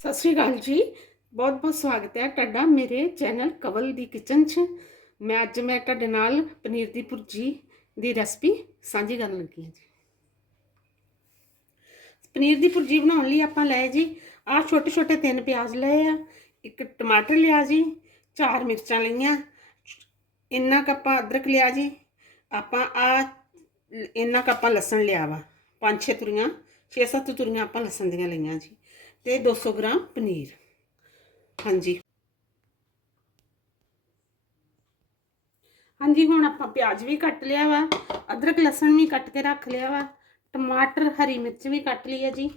ਸਤਿ ਸ਼੍ਰੀ ਅਕਾਲ ਜੀ ਬਹੁਤ ਬਹੁਤ ਸਵਾਗਤ ਹੈ ਤੁਹਾਡਾ ਮੇਰੇ ਚੈਨਲ ਕਵਲ ਦੀ ਕਿਚਨ 'ਚ ਮੈਂ ਅੱਜ ਮੈਂ ਤੁਹਾਡੇ ਨਾਲ ਪਨੀਰ ਦੀ ਭੁਰਜੀ ਦੀ ਰੈਸਪੀ ਸਾਂਝੀ ਕਰਨ ਲੱਗੀ ਹਾਂ ਜੀ ਪਨੀਰ ਦੀ ਭੁਰਜੀ ਬਣਾਉਣ ਲਈ ਆਪਾਂ ਲਏ ਜੀ ਆਹ ਛੋਟੇ ਛੋਟੇ ਤਿੰਨ ਪਿਆਜ਼ ਲਏ ਆ ਇੱਕ ਟਮਾਟਰ ਲਿਆ ਜੀ ਚਾਰ ਮਿਰਚਾਂ ਲਈਆਂ ਇੰਨਾ ਕੁ ਆਪਾਂ ਅਦਰਕ ਲਿਆ ਜੀ ਆਪਾਂ ਆ ਇੰਨਾ ਕੁ ਆਪਾਂ ਲਸਣ ਲਿਆ ਵਾ ਪੰਜ ਛੇ ਤੁਰੀਆਂ ਛੇ ਸੱਤ ਤੁਰੀਆਂ ਆਪਾਂ ਲਸਣ ਦੀਆਂ ਲਈਆਂ ਜੀ। ਤੇ 200 ਗ੍ਰਾਮ ਪਨੀਰ। ਹਾਂਜੀ। ਹਾਂਜੀ, ਹੁਣ ਆਪਾਂ ਪਿਆਜ਼ ਵੀ ਕੱਟ ਲਿਆ ਵਾ, ਅਦਰਕ, ਲਸਣ ਵੀ ਕੱਟ ਕੇ ਰੱਖ ਲਿਆ ਵਾ, ਟਮਾਟਰ, ਹਰੀ ਮਿਰਚ ਵੀ ਕੱਟ ਲਈ ਹੈ ਜੀ।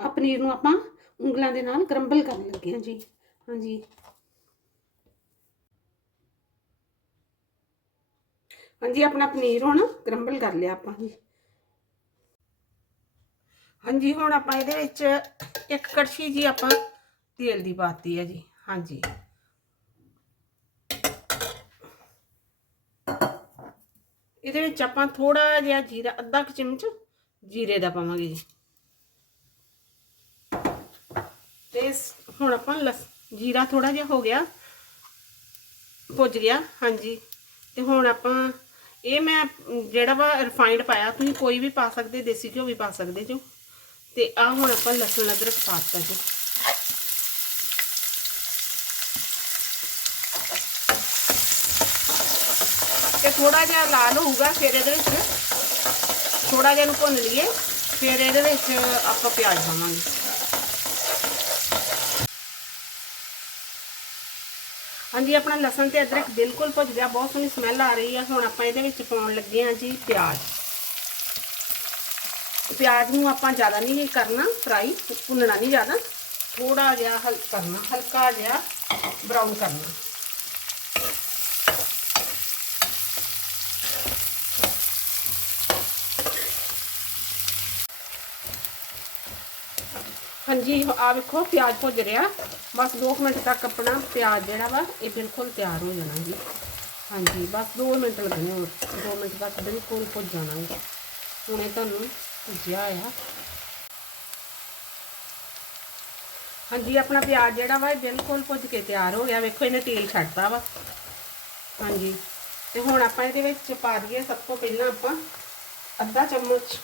ਆ ਪਨੀਰ ਨੂੰ ਆਪਾਂ ਉਂਗਲਾਂ ਦੇ ਨਾਲ ਕਰੰਬਲ ਕਰਨ ਲੱਗੇ ਹਾਂ ਜੀ। ਹਾਂਜੀ। ਹਾਂਜੀ, ਆਪਣਾ ਪਨੀਰ ਹੁਣ ਕਰੰਬਲ ਕਰ ਲਿਆ ਆਪਾਂ ਜੀ। ਹਾਂਜੀ, ਹੁਣ ਆਪਾਂ ਇਹਦੇ ਵਿੱਚ ਇੱਕ ਕੜਛੀ ਜੀ ਆਪਾਂ ਤੇਲ ਦੀ ਪਾਤੀ ਹੈ ਜੀ। ਹਾਂਜੀ। ਇਹਦੇ ਵਿੱਚ ਆਪਾਂ ਥੋੜਾ ਜਿਹਾ ਜੀਰਾ, ਅੱਧਾ ਕੁ ਚਮਚ ਜੀਰੇ ਦਾ ਪਾਵਾਂਗੇ ਜੀ। ਤੇ ਹੁਣ ਆਪਾਂ ਲਸ, ਜੀਰਾ ਥੋੜਾ ਜਿਹਾ ਹੋ ਗਿਆ ਪੁੱਜ ਗਿਆ, ਹਾਂਜੀ। ਤੇ ਹੁਣ ਆਪਾਂ, ਇਹ ਮੈਂ ਜਿਹੜਾ ਵਾ ਰਿਫਾਈਨਡ ਪਾਇਆ, ਤੁਸੀਂ ਕੋਈ ਵੀ ਪਾ ਸਕਦੇ, ਦੇਸੀ ਘਿਓ ਵੀ ਪਾ ਸਕਦੇ ਜੋ। ਤੇ ਆ ਹੁਣ ਆਪਾਂ ਲਸਣ ਅਦਰਕ ਪਾਤਾ ਜੀ। ਤੇ ਥੋੜਾ ਜਿਹਾ ਲਾਲ ਹੋਊਗਾ, ਫਿਰ ਇਹਦੇ ਵਿੱਚ ਥੋੜਾ ਜਿਹਾ ਨੂੰ ਭੁੰਨ ਲਈਏ, ਫਿਰ ਇਹਦੇ ਵਿੱਚ ਆਪਾਂ ਪਿਆਜ਼ ਪਾਵਾਂਗੇ। ਹਾਂਜੀ, ਆਪਣਾ ਲਸਣ ਤੇ ਅਦਰਕ ਬਿਲਕੁਲ ਭੁੱਜ ਗਿਆ, ਬਹੁਤ ਸੋਹਣੀ ਸਮੈਲ ਆ ਰਹੀ ਆ। ਹੁਣ ਆਪਾਂ ਇਹਦੇ ਵਿੱਚ ਪਾਉਣ ਲੱਗੇ ਹਾਂ ਜੀ ਪਿਆਜ਼। ਪਿਆਜ਼ ਨੂੰ ਆਪਾਂ ਜ਼ਿਆਦਾ ਨਹੀਂ ਕਰਨਾ ਫਰਾਈ ਭੁੰਨਣਾ ਨਹੀਂ ਜ਼ਿਆਦਾ ਥੋੜਾ ਜਿਹਾ ਹਲ ਕਰਨਾ ਹਲਕਾ ਜਿਹਾ ਬਰਾਊਨ ਕਰਨਾ ਹਾਂਜੀ ਆ ਵੇਖੋ ਪਿਆਜ਼ ਭੁੱਜ ਰਿਹਾ ਬਸ 2 ਮਿੰਟ ਤੱਕ ਆਪਣਾ ਪਿਆਜ਼ ਜਿਹੜਾ ਵਾ ਇਹ ਬਿਲਕੁਲ ਤਿਆਰ ਹੋ ਜਾਣਾ ਜੀ ਹਾਂਜੀ ਬਸ 2 ਮਿੰਟ ਲੱਗਣੇ ਹੋਰ 2 ਮਿੰਟ ਤੱਕ ਬਿਲਕੁਲ ਭੁੱਜ ਜਾਣਾ ਜੀ ਹੁਣ ਇਹ ਤੁਹਾਨੂੰ ਭੁੱਜਿਆ ਆ ਹਾਂਜੀ ਆਪਣਾ ਪਿਆਜ਼ ਜਿਹੜਾ ਵਾ ਇਹ ਬਿਲਕੁਲ ਭੁੱਜ ਕੇ ਤਿਆਰ ਹੋ ਗਿਆ ਵੇਖੋ ਇਹਨੇ ਤੇਲ ਛੱਡਤਾ ਵਾ ਹਾਂਜੀ ਤੇ ਹੁਣ ਆਪਾਂ ਇਹਦੇ ਵਿੱਚ ਪਾ ਦਈਏ ਸਭ ਤੋਂ ਪਹਿਲਾਂ ਆਪਾਂ ਅੱਧਾ ਚਮਚ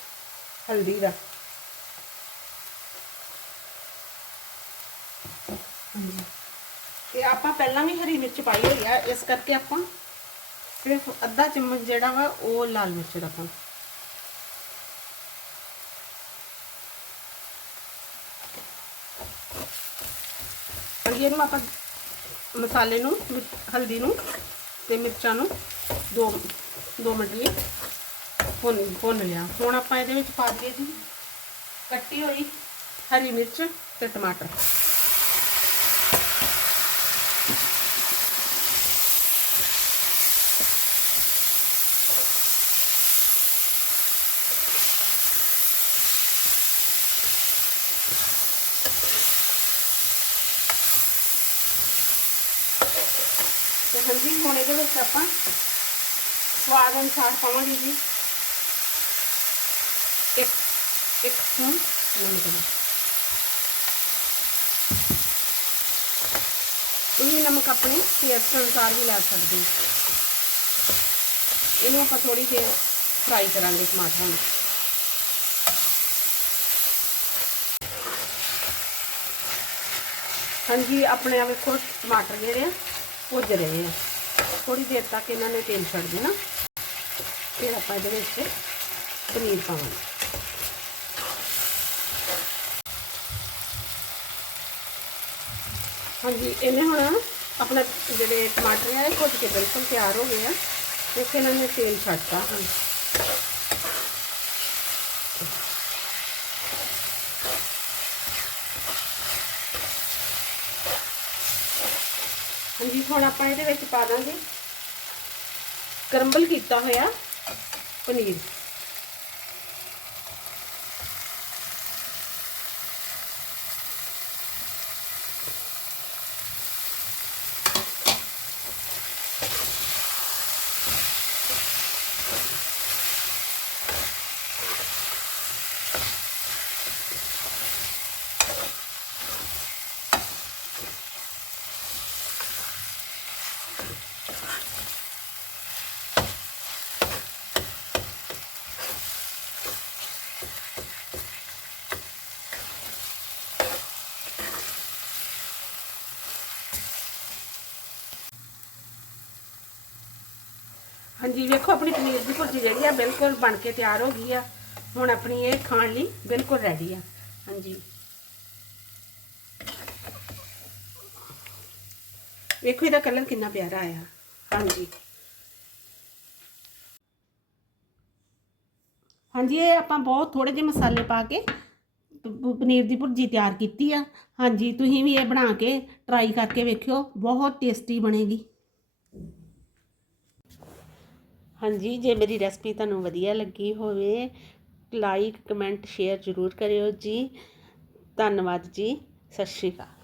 ਹਲਦੀ ਦਾ ਹਾਂਜੀ ਤੇ ਆਪਾਂ ਪਹਿਲਾਂ ਵੀ ਹਰੀ ਮਿਰਚ ਪਾਈ ਹੋਈ ਆ ਇਸ ਕਰਕੇ ਆਪਾਂ ਸਿਰਫ ਅੱਧਾ ਚਮਚ ਜਿਹੜਾ ਵਾ ਉਹ ਲਾਲ ਮਿਰਚ ਦਾ ਪਾਉਂ ਹਾਂਜੀ ਇਹਨੂੰ ਆਪਾਂ ਮਸਾਲੇ ਨੂੰ ਹਲਦੀ ਨੂੰ ਤੇ ਮਿਰਚਾਂ ਨੂੰ ਦੋ ਦੋ ਮਿੰਟ ਲਈ ਭੁੰਨ ਭੁੰਨ ਲਿਆ। ਹੁਣ ਆਪਾਂ ਇਹਦੇ ਵਿੱਚ ਪਾ ਦਈਏ ਜੀ। ਕੱਟੀ ਹੋਈ ਹਰੀ ਮਿਰਚ ਤੇ ਟਮਾਟਰ। ਤੇ ਹਾਂਜੀ ਹੁਣ ਇਹਦੇ ਵਿੱਚ ਆਪਾਂ ਸਵਾਦ ਅਨੁਸਾਰ ਪਾਵਾਂਗੇ ਜੀ ਇੱਕ ਇੱਕ ਸਪੂਨ ਨਮਕ ਦਾ ਇਹ ਨਮਕ ਆਪਣੇ ਟੇਸਟ ਅਨੁਸਾਰ ਵੀ ਲੈ ਸਕਦੇ ਹੋ ਇਹਨੂੰ ਆਪਾਂ ਥੋੜੀ ਦੇਰ ਫਰਾਈ ਕਰਾਂਗੇ ਟਮਾਟਰਾਂ ਨੂੰ ਹਾਂਜੀ ਆਪਣੇ ਆ ਵੇਖੋ ਟਮਾਟਰ ਜਿਹੜੇ ਆ ਭੁੱਜ ਰਹੇ ਆ ਥੋੜੀ ਦੇਰ ਤੱਕ ਇਹਨਾਂ ਨੇ ਤੇਲ ਛੱਡ ਦੇਣਾ ਫਿਰ ਆਪਾਂ ਇਹਦੇ ਵਿੱਚ ਪਨੀਰ ਪਾਵਾਂਗੇ ਹਾਂਜੀ ਇਹਨੇ ਹੁਣ ਆਪਣਾ ਜਿਹੜੇ ਟਮਾਟਰ ਆ ਇਹ ਭੁੱਜ ਕੇ ਬਿਲਕੁਲ ਤਿਆਰ ਹੋ ਗਏ ਆ ਦੇਖੋ ਇਹਨਾਂ ਨੇ ਤੇਲ ਛੱਡਤਾ ਹੁਣ ਹਾਂਜੀ ਹੁਣ ਆਪਾਂ ਇਹਦੇ ਵਿੱਚ ਪਾ ਦਾਂਗੇ। ਕਰੰਬਲ ਕੀਤਾ ਹੋਇਆ ਪਨੀਰ। हाँ जी, वेखो, अपनी पनीर की भुर्जी जी बिल्कुल बन के तैयार हो गई है। हूँ अपनी ये खाने ली, बिल्कुल रेडी है। हाँ जी। वेखो यदा कलर कि प्यारा आया। ਹਾਂਜੀ। ਹਾਂਜੀ, ਇਹ ਆਪਾਂ ਬਹੁਤ ਥੋੜੇ ਜਿਹੇ ਮਸਾਲੇ ਪਾ ਕੇ ਪਨੀਰ ਦੀ ਭੁਰਜੀ ਤਿਆਰ ਕੀਤੀ ਆ। ਹਾਂਜੀ, ਤੁਸੀਂ ਵੀ ਇਹ ਬਣਾ ਕੇ ਟਰਾਈ ਕਰਕੇ ਵੇਖਿਓ, ਬਹੁਤ ਟੇਸਟੀ ਬਣੇਗੀ। ਹਾਂਜੀ, ਜੇ ਮੇਰੀ ਰੈਸਪੀ ਤੁਹਾਨੂੰ ਵਧੀਆ ਲੱਗੀ ਹੋਵੇ ਲਾਈਕ ਕਮੈਂਟ ਸ਼ੇਅਰ ਜ਼ਰੂਰ ਕਰਿਓ ਜੀ। ਧੰਨਵਾਦ ਜੀ, ਸਤਿ ਸ਼੍ਰੀ ਅਕਾਲ।